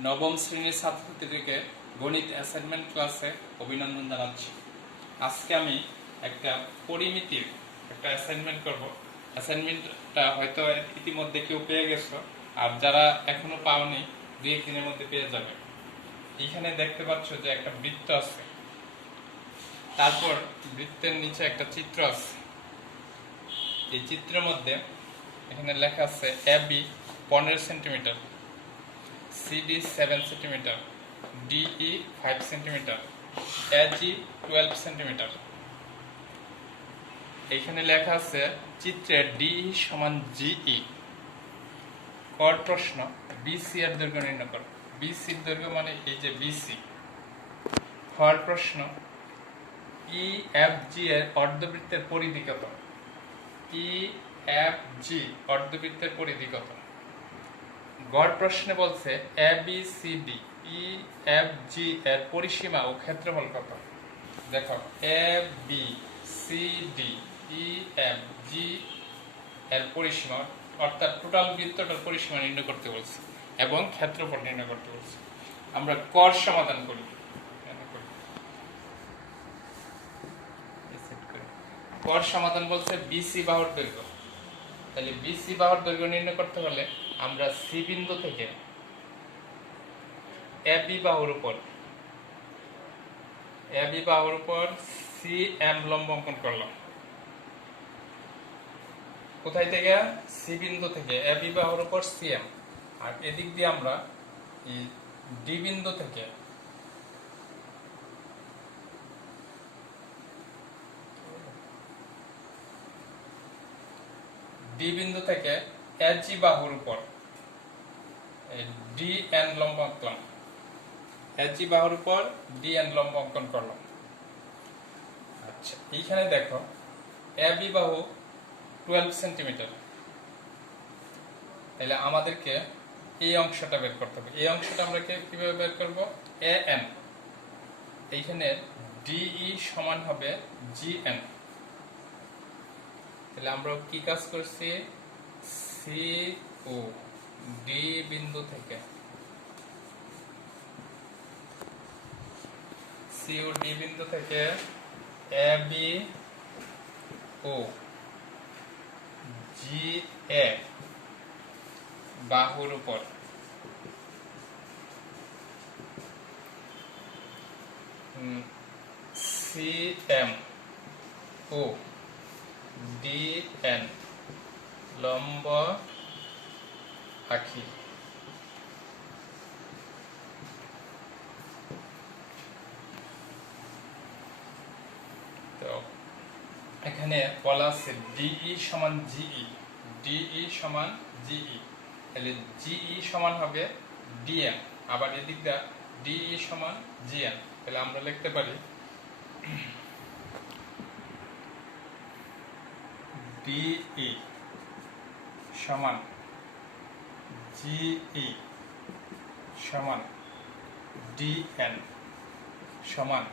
নবম শ্রেণীর ছাত্রছাত্রীদেরকে গণিত অ্যাসাইনমেন্ট ক্লাসে অভিনন্দন জানাচ্ছি। আজকে আমি একটা পরিমিতির একটা অ্যাসাইনমেন্ট করব। অ্যাসাইনমেন্টটা হয়তো ইতিমধ্যে কেউ পেয়ে গেছো, আর যারা এখনো পাওনি দুই এক দিনের মধ্যে পেয়ে যাবে। এখানে দেখতে পাচ্ছ যে একটা বৃত্ত আছে, তারপর বৃত্তের নিচে একটা চিত্র আছে। এই চিত্রের মধ্যে এখানে লেখা আছে AB 15 centimetre, CD 7 centimetre, DE 5 centimetre, AG 12 centimetre. এখানে লেখা আছে চিত্রে ডিই সমান জিই। কর প্রশ্ন বিসি এর দৈর্ঘ্য নির্ণয় করো। বিসির দৈর্ঘ্য মানে এই যে বিসি। হর প্রশ্ন ই এফ জি এর অর্ধবৃত্তের পরিধি কত? ই এফ জি অর্ধবৃত্তের পরিধি কত? গড় প্রশ্নে বলছে A B C D E F G এর পরিসীমা ও ক্ষেত্রফল কত? দেখো A B C D E F G এর পরিসীমা অর্থাৎ টোটাল বৃত্তটার পরিসীমা নির্ণয় করতে বলছে এবং ক্ষেত্রফল নির্ণয় করতে বলছে। আমরা কর সমাধান করি। কর সমাধান বলছে বিসি বাহুর দৈর্ঘ্য। তাহলে বিসি বাহুর দৈর্ঘ্য নির্ণয় করতে হলে আমরা সি বিন্দু থেকে এবি বাহুর উপর সি এম লম্ব অঙ্কন করলাম। কোথায় থেকে? সি বিন্দু থেকে এবি বাহুর উপর সি এম। আর এদিক দিয়ে আমরা ডি বিন্দু থেকে এজি বাহুর উপর ডি এন লম্ব আঁকলাম। এজি বাহুর উপর ডি এন লম্ব অঙ্কন করলাম। আচ্ছা, এইখানে দেখো এবি বাহু 12 সেন্টিমিটার। তাহলে আমাদেরকে এই অংশটা বের করতে হবে। এই অংশটা আমরা কিভাবে বের করব? A N. এইখানে ডিই সমান হবে জি এন। তাহলে আমরা কি কাজ করছি? সি ও ডি বিন্দু থেকে A B O G A বাহুর উপর সি এম ও ডি এন লম্ব আঁকি। তো এখানে বলা আছে ডিই সমান জিই। তাহলে জিই সমান হবে ডিএম। আবার এদিকটা ডিই সমান জিএন। তাহলে আমরা লিখতে পারি ডিই সমান জিই সমান ডিএন সমান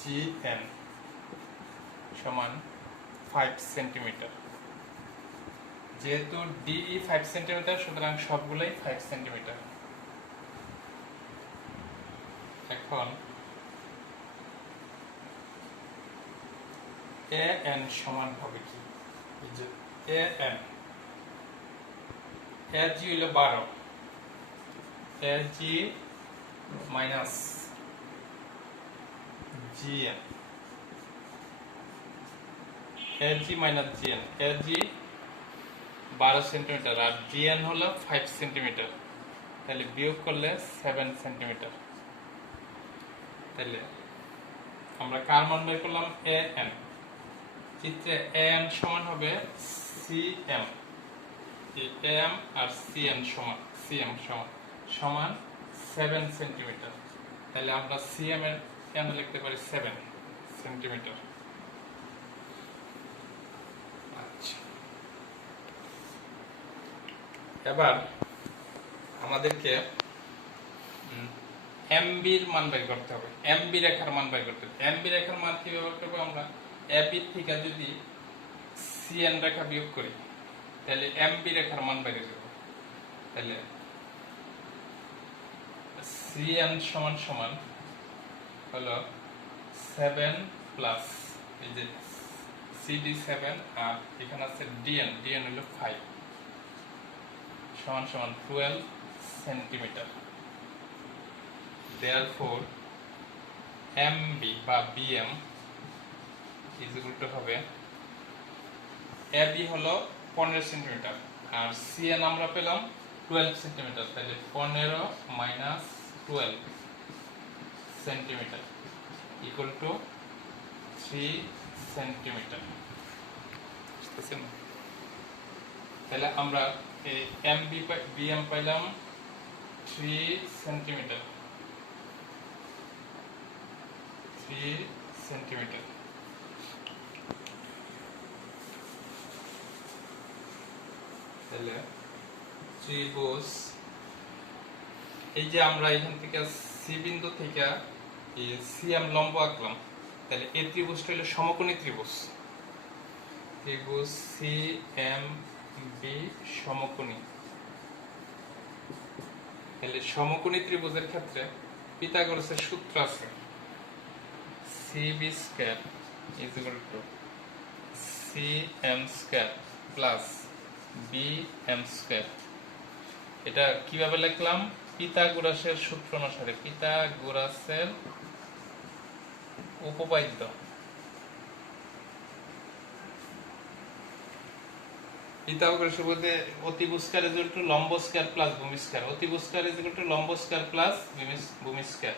জিএন সমান 5 সেন্টিমিটার। যেহেতু ডিই 5 সেন্টিমিটার, সুতরাং সবগুলোই 5 সেন্টিমিটার। এখন এ এন সমান হবে কি? এ এন এজি হলো 12, AG minus GN, AG minus GN. AG 12 centimetre আর জিএন হলো 5 সেন্টিমিটার। তাহলে বিয়োগ করলে 7 সেন্টিমিটার। তাহলে আমরা কার মান বের করলাম? A N. চিত্রে এ এন সমান হবে C M. M R CM সমান 7 সেন্টিমিটার। তাহলে আমরা সিএম এর কেন লিখতে পারি 7 সেন্টিমিটার। আচ্ছা, এবার আমাদেরকে এমবির মান বের করতে হবে। এমবি রেখার মান বের করতে হবে। এমবি রেখার মান কিভাবে বের করব? আমরা এবি থেকে যদি সিএন রেখা বিয়োগ করি তাহলে এমবি রেখার মান বের হবে। তাহলে সিএন সমান সমান হলো 7 প্লাস এই যে সিডি 7 আর এখানে আছে ডিএন হলো 5 সমান সমান 12 সেন্টিমিটার। therefore এমবি বা বিএম ইজ ইকুয়াল টু হবে এবি হলো 15 সেন্টিমিটার আর সিএন আমরা পেলাম 12 সেন্টিমিটার, তাহলে 15 minus 12 centimetre equal to 3 centimetre. তাহলে আমরা এই এমবি বিএম পাইলাম 3 সেন্টিমিটার, 3 সেন্টিমিটার। তাহলে ত্রিভুজ এই যে আমরা এখান থেকে সি বিন্দু থেকে এই সিএম লম্ব আঁকলাম, তাহলে এই ত্রিভুজটা হলো সমকোণী ত্রিভুজ। ত্রিভুজ সি এম বি সমকোণী। তাহলে সমকোণী ত্রিভুজের ক্ষেত্রে পিথাগোরাসের সূত্র আছে CB square is equal to CM square plus BM square. এটা কিভাবে লিখলাম? পিথাগোরাসের সূত্র অনুসারে, পিথাগোরাসের উপপাদ্য। পিথাগোরাসের বলতে অতিভুজ স্কয়ার ইজ ইকুয়াল টু লম্ব স্কয়ার প্লাস ভূমি স্কয়ার। অতিভুজ স্কয়ার ইজ ইকুয়াল টু লম্ব স্কয়ার প্লাস ভূমি স্কয়ার।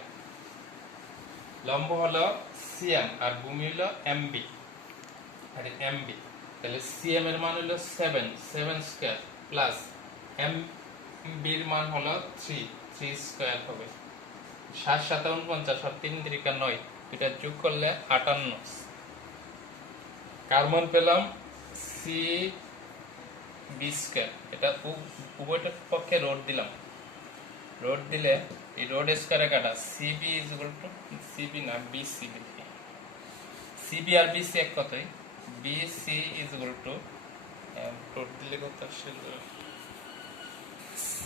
লম্ব হলো সিএম আর ভূমি হলো এমবি আর এমবি। তাহলে সিএম এর মান হলো 7 স্কয়ার প্লাস এমবি এর মান হলো 3 স্কয়ার হবে 7 7 49 আর 3 3 9, এটা যোগ করলে 58। কার মান পেলাম? C B square. এটা উভয়টার পক্ষে রোড দিলাম, রোড দিলে এই রোড স্কয়ারে কাটা CB is equal to CB না বিসিবি, সিবি আর বিসি এক কথাই। BC is equal to root দিলে কত আসলে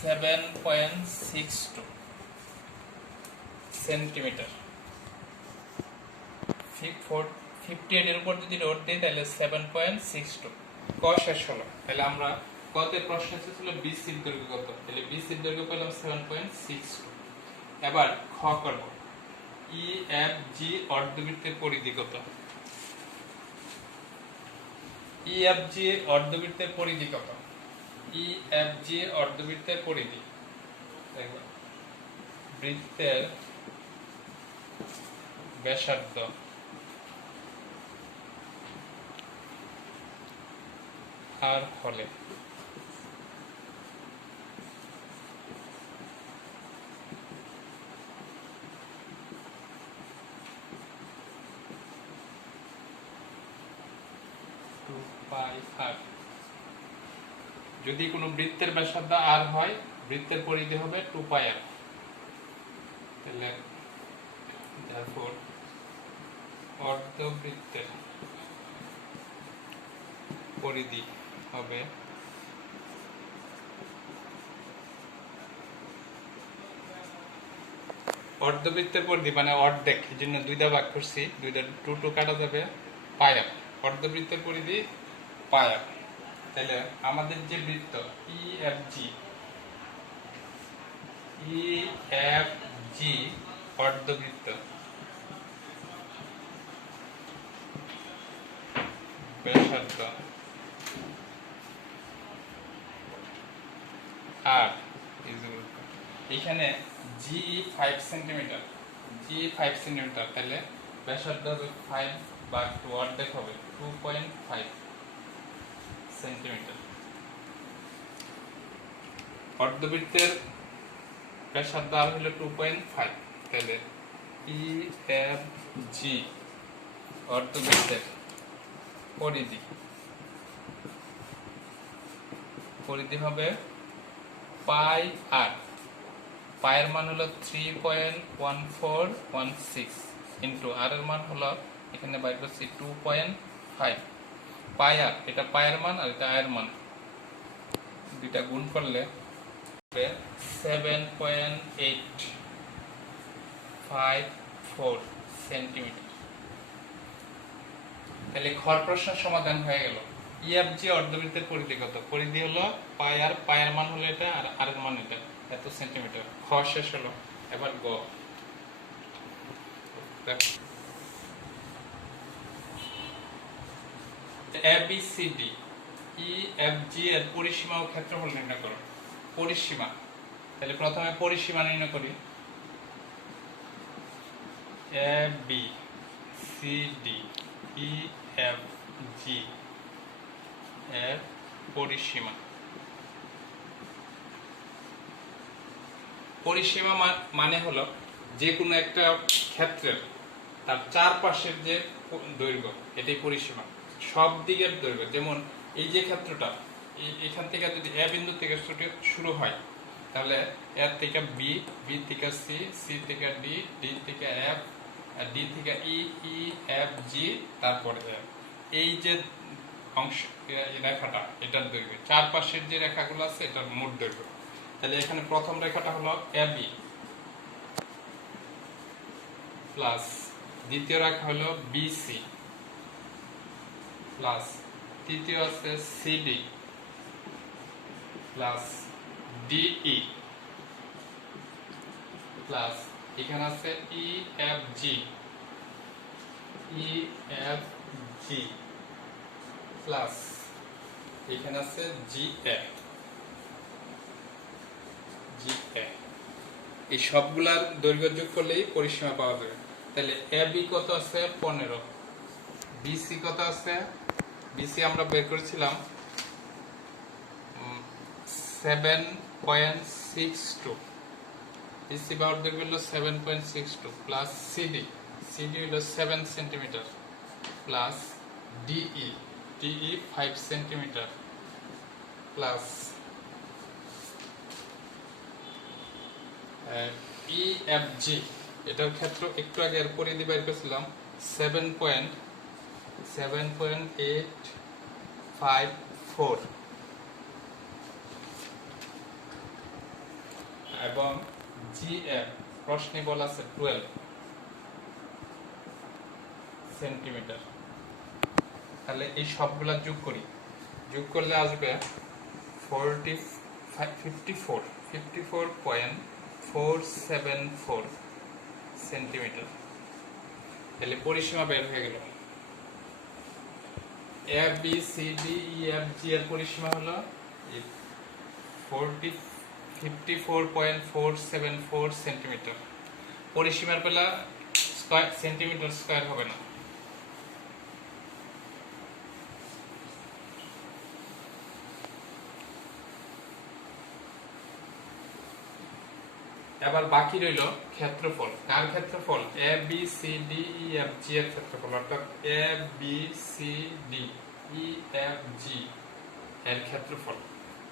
7.62 সেন্টিমিটার। 58 এর উপর যদি রোড দিই তাহলে 7.62। ক শেষ হলো। তাহলে আমরা কত প্রশ্ন এসেছিল বিসির দৈর্ঘ্য কত, তাহলে বিসির দৈর্ঘ্য পেলাম 7.62। এবার খ করব ই এফ জি অর্ধবৃত্তের পরিধি কত। ই এফ জি অর্ধবৃত্তের পরিধি কত? ই এফ জি অর্ধবৃত্তের পরিধি দেখব বৃত্তের ব্যাসার্ধ আর হলে যদি কোনো বৃত্তের ব্যাসার্ধ আর হয়, বৃত্তের পরিধি হবে 2 পাই আর। তাহলে therefore অর্ধবৃত্তের পরিধি হবে অর্ধবৃত্তের পরিধি মানে অর্ধেক, এই জন্য দুইটা ভাগ করছি, দুইটা 2 কাটা যাবে পাই আর। অর্ধবৃত্তের পরিধি পাই আর। তাহলে আমাদের যে বৃত্ত ইএফজি অর্ধবৃত্ত ব্যাসার্ধ আর এখানে জি 5 সেন্টিমিটার, তাহলে ব্যাসার্ধ হবে 5 বা 2 অর্ধেক হবে 2.5 সেন্টিমিটার। অর্ধবৃত্তের ব্যাসার্ধ আর হলো 2.5। তাহলে ই এফ জি অর্ধবৃত্তের পরিধি হবে পাই আর। পায়ের মান হলো 3.1416 ইন্টু আর এর মান হলো এখানে বাইর করছি 2.5 পাই আর। এটা পায়ের মান আর এটা আয়ের মান, দুইটা গুণ করলে 7.8 54 সেন্টিমিটার। তাহলে খর প্রশ্নের সমাধান হয়ে গেল। ইএফজি অর্ধবৃত্তের পরিধি কত? পরিধি হলো পায়ের মান হলো এটা, আর এর মান এটা, এত সেন্টিমিটার। খ শেষ হলো। এবার গ। ABCD EFG এর পরিসীমা ও ক্ষেত্রফল নির্ণয় করো। পরিসীমা, তাহলে প্রথমে পরিসীমা নির্ণয় করি। ABCD EFG এর পরিসীমা। পরিসীমা মানে হলো যে কোনো একটা ক্ষেত্রের তার চারপাশের যে দৈর্ঘ্য, এটাই পরিসীমা। সব দিকের দৈর্ঘ্য, যেমন এই যে ক্ষেত্রটা, এখান থেকে যদি এ বিন্দু থেকে শুরু হয়, তাহলে এ থেকে বি, বি থেকে সি, সি থেকে ডি, ডি থেকে এফ, ডি থেকে ই, ই এফ জি, তারপর এফ। এই যে অংশ রেখাটা, এটার দৈর্ঘ্য। চারপাশের যে রেখাগুলো আছে এটার মোট দৈর্ঘ্য। তাহলে এখানে প্রথম রেখাটা হলো এবি প্লাস দ্বিতীয় রেখা হলো বিসি প্লাস তৃতীয় আছে সিডি প্লাস ডিই প্লাস এখানে আছে ইএফজি প্লাস এখানে আছে জিএ। এই সবগুলার দৈর্ঘ্য যোগ করলেই পরিসীমা পাওয়া যাবে। তাহলে এবি কত আছে? 15। বিসি কত আছে? বিসি আমরা বের করেছিলাম 7.62। বিসি বাহুর দৈর্ঘ্য হলো 7.62 প্লাস সিডি হলো 7 centimetre plus DE 5 centimetre plus EFG, এটার ক্ষেত্র একটু আগে এর পরিধি বের করেছিলাম 7.854 এবং জিএফ প্রশ্নে বলা আছে 12 সেন্টিমিটার। তাহলে এই সবগুলা যোগ করি, যোগ করলে আসবে 54.474 সেন্টিমিটার। তাহলে পরিসীমা বের হয়ে গেল। A B C D E F G এর পরিসীমা হলো 54.474 সেন্টিমিটার। পরিসীমার বেলা সেন্টিমিটার স্কয়ার হবে না। এবার বাকি রইল ক্ষেত্রফল। কার ক্ষেত্রফল? A B C D E F G এর ক্ষেত্রফল, অর্থাৎ A B C D E F G এর ক্ষেত্রফল।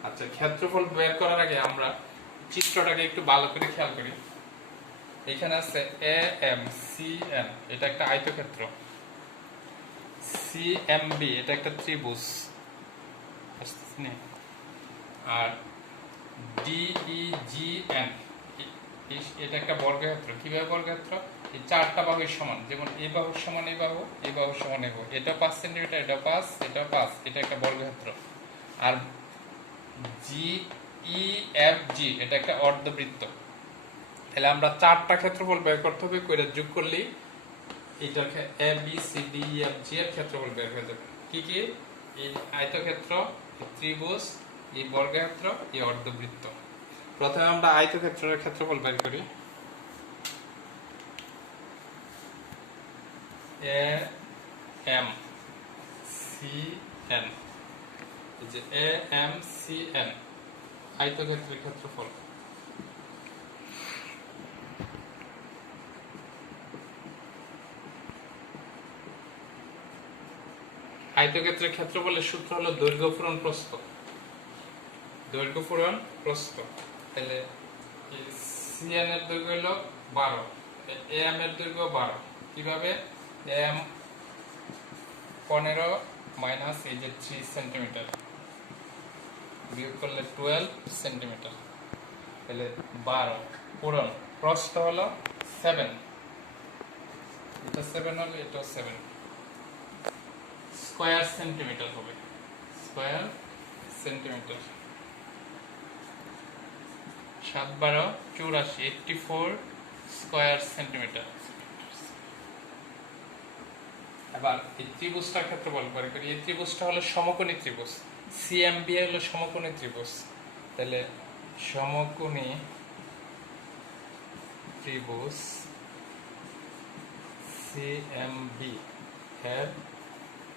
আচ্ছা, ক্ষেত্রফল বের করার আগে আমরা চিত্রটাকে একটু ভালো করে খেয়াল করি। এখানে আছে এ এম সি এম, এটা একটা আয়তক্ষেত্র। সি এম বি, এটা একটা ত্রিভুজ। আর ডিই জি এন, এটা একটা বর্গক্ষেত্র। কিভাবে বর্গক্ষেত্র? এই চারটা বাহুর সমান, যেমন এই বাহুর সমান এই বাহু, এই বাহুর সমান এই বাহু। এটা 5 সেন্টিমিটার, এটা 5, এটা 5, এটা একটা বর্গক্ষেত্র। আর জি ই এফ জি, এটা একটা অর্ধবৃত্ত। তাহলে আমরা চারটা ক্ষেত্রফল বের করতে হবে, করে যোগ করলেই এটা A B C D E F G এর ক্ষেত্রফল বের হয়ে যাবে। কি কি? এই আয়তক্ষেত্র, এই ত্রিভুজ, এই বর্গক্ষেত্র, এই অর্ধবৃত্ত। প্রথমে আমরা আয়তক্ষেত্রের ক্ষেত্রফল বের করি। এ এম সি এন, এই যে এ এম সি এন আয়তক্ষেত্রের ক্ষেত্রফল। আয়তক্ষেত্রের ক্ষেত্রফলের সূত্র হলো দৈর্ঘ্য পূরণ প্রস্থ। দৈর্ঘ্য পূরণ প্রস্থ। তাহলে সিএন এর দৈর্ঘ্য হলো 12, এম এর দৈর্ঘ্য 12। কিভাবে? এম 15 মাইনাস এই যে 3 সেন্টিমিটার, বিয়োগ করলে 12 সেন্টিমিটার। তাহলে 12 পূরণ প্রস্থ হলো 7, এটা 7 হলে এটাও 7 স্কয়ার সেন্টিমিটার হবে স্কয়ার সেন্টিমিটার 7 12 84 84 স্কয়ার সেন্টিমিটার। এবার এই ত্রিভুজটার ক্ষেত্রফল বের করি। এই ত্রিভুজটা হলো সমকোণী ত্রিভুজ, সিএমবি হলো সমকোণী ত্রিভুজ। তাহলে সমকোণী ত্রিভুজ সিএমবি এর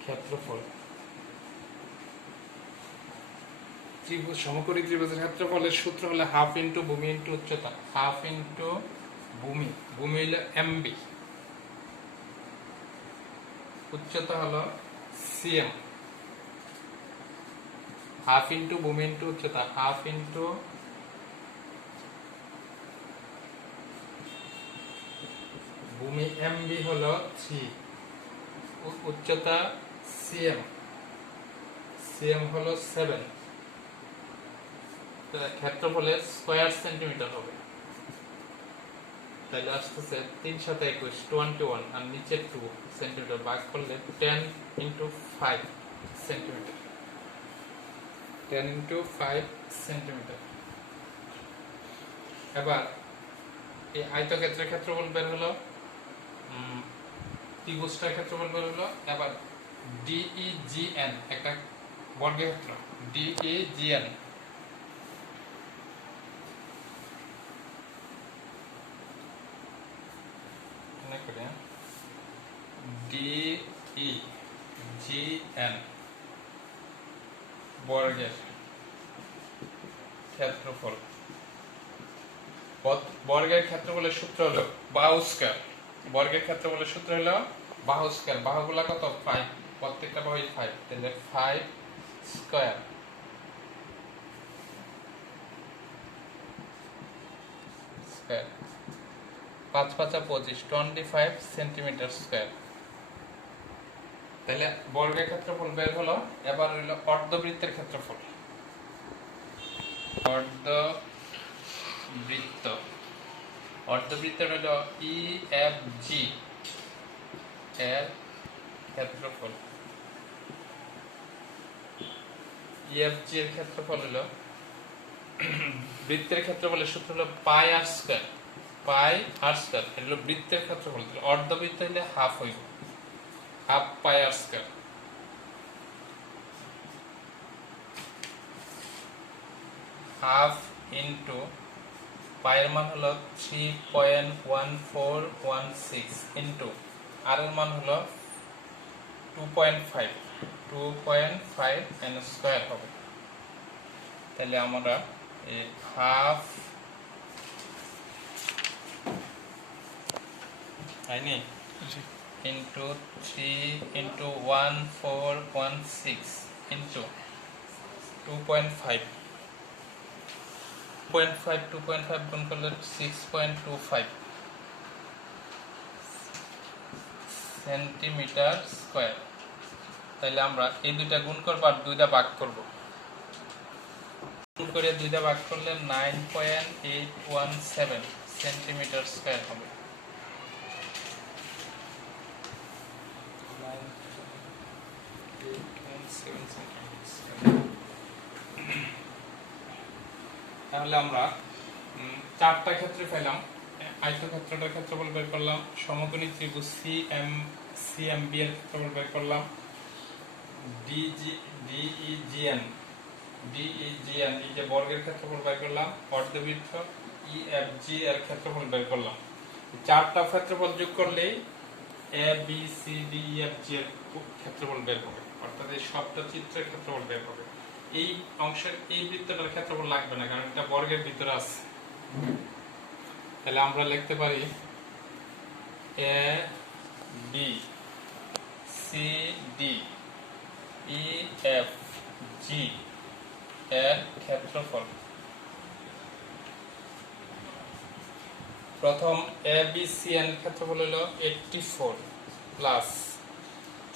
ক্ষেত্রফল, ত্রিভুজ সমকোণী ত্রিভুজের ক্ষেত্রফলের সূত্র হলো হাফ ইন্টু ভূমি ইন্টু উচ্চতা। হাফ ইন্টু ভূমি, ভূমি হলো এমবি, উচ্চতা হলো সিএম। হাফ ইন্টু ভূমি ইন্টু উচ্চতা, হাফ ইন্টু ভূমি এমবি হলো 3, উচ্চতা সিএম, সিএম হলো 7, ক্ষেত্রফলের স্কয়ার সেন্টিমিটার হবে। তাহলে আসতেছে 3 7 21 21 আর নিচে 2 সেন্টিমিটার, ভাগ করলে 10 ইন্টু 5 সেন্টিমিটার, 10 ইন্টু 5 সেন্টিমিটার। এবার এই আয়তক্ষেত্রের ক্ষেত্রফল বের হলো, ত্রিভুজটার ক্ষেত্রফল বের হলো। এবার ডিইজিএন একটা বর্গক্ষেত্র, ডিইজিএন ডিইজিএন বর্গের ক্ষেত্রফল, বর্গের ক্ষেত্রফলের সূত্র হলো বাহু স্কয়ার। বর্গের ক্ষেত্রফলের সূত্র হলো বাহু স্কয়ার। বাহুগুলা কত? 5, প্রত্যেকটা বাহুই 5, তাহলে 5 স্কয়ার স্কয়ার 5 5 25 25 সেন্টিমিটার স্কয়ার। তাহলে বর্গের ক্ষেত্রফল বের হলো। এবার হলো অর্ধবৃত্তের ক্ষেত্রফল। অর্ধবৃত্ত, অর্ধবৃত্তের হলো ইএফজি এর ক্ষেত্রফল। ইএফজি এর ক্ষেত্রফল হলো, বৃত্তের ক্ষেত্রফলের সূত্র হলো পাই আর স্কয়ার, পাই আর স্কয়ার। এটা হলো বৃত্তের ক্ষেত্রফল। অর্ধবৃত্ত হলে হাফ হইব, হাফ পাই আর স্কয়ার। হাফ ইন্টু পায়ের মান হলো 3.1416 ইন্টু আর এর মান হলো 2.5 স্কয়ার হবে। তাহলে আমরা এই হাফ আইনি ইন্টু 3 ইন্টু 1416 ইন্টু 2.5 2.5 গুণ করলে 6.25 সেন্টিমিটার স্কয়ার। তাহলে আমরা এই দুইটা গুণ করব আর দুইটা ভাগ করব। গুণ করে দুইটা ভাগ করলে 9.817 সেন্টিমিটার স্কয়ার হবে। তাহলে আমরা চারটা ক্ষেত্রে পেলাম। আয়তক্ষেত্রটার ক্ষেত্রফল বের করলাম, সমকোণী ত্রিভুজ সিএমবি এর ক্ষেত্রফল বের করলাম, ডিইজিএন এই যে বর্গের ক্ষেত্রফল বের করলাম, অর্ধবৃত্ত ইএফজি এর ক্ষেত্রফল বের করলাম। চারটা ক্ষেত্রফল যোগ করলেই A B C D E F G এর ক্ষেত্রফল বের হবে, অর্থাৎ এই সবটা চিত্রের ক্ষেত্রফল বের হবে। এই অংশের এই বৃত্তটার ক্ষেত্রফল লাগবে না, কারণ এটা বর্গের ভিতরে আছে। তাহলে আমরা লিখতে পারি A B C D E F G এর ক্ষেত্রফল। প্রথম এ বি সি এর ক্ষেত্রফল হলো 84 প্লাস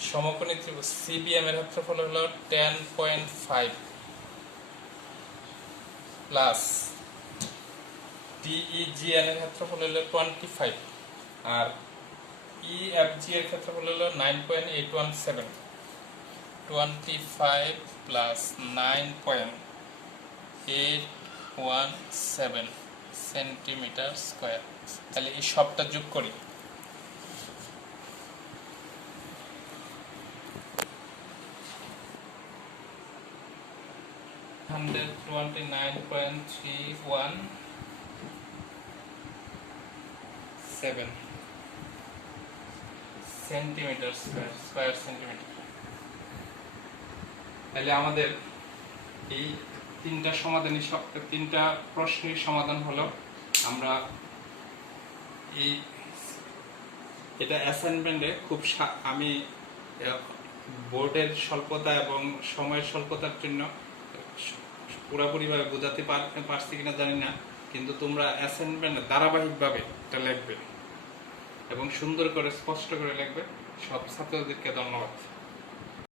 সমকোণী ত্রিভুজ সিবিএম এর ক্ষেত্রফল হলো 10.5 প্লাস ডিইজিএন এর ক্ষেত্রফল হলো 25 আর EFG এর ক্ষেত্রফল হলো 9.817, 25 প্লাস 9.817 সেন্টিমিটার স্কয়ার। তাহলে এই সবটা যোগ করি। Hundred 29.317 centimetre square centimetre. তাহলে আমাদের এই তিনটা প্রশ্নের সমাধান হলো, আমরা এটা অ্যাসাইনমেন্টে আমি বোর্ডের স্বল্পতা এবং সময়ের স্বল্পতার জন্য পুরোপুরিভাবে বোঝাতে পারছি কিনা জানি না, কিন্তু তোমরা অ্যাসাইনমেন্টে ধারাবাহিকভাবে এটা লিখবে এবং সুন্দর করে স্পষ্ট করে লিখবে। সব ছাত্রদেরকে ধন্যবাদ।